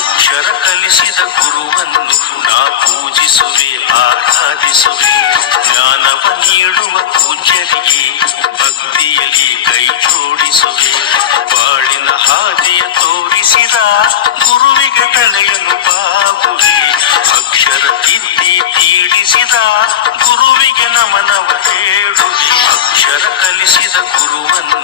ಅಕ್ಷರ ಕಲಿಸಿದ ಗುರುವನ್ನು ನಾ ಪೂಜಿಸುವೆ ಆರಾಧಿಸುವೆ. ಜ್ಞಾನವ ನೀಡುವ ಪೂಜ್ಯರಿಗೆ ಭಕ್ತಿಯಲ್ಲಿ ಕೈ ಜೋಡಿಸುವೆ. ಬಾಳಿನ ಹಾದಿಯ ತೋರಿಸಿದ ಗುರುವಿಗೆ ತಲೆಯನ್ನು ಬಾಗುವೆ. ಅಕ್ಷರ ತಿದ್ದಿ ತೀಡಿಸಿದ ಗುರುವಿಗೆ ನಮನವ ಹೇಳುವೆ. ಅಕ್ಷರ ಕಲಿಸಿದ ಗುರುವನ್ನು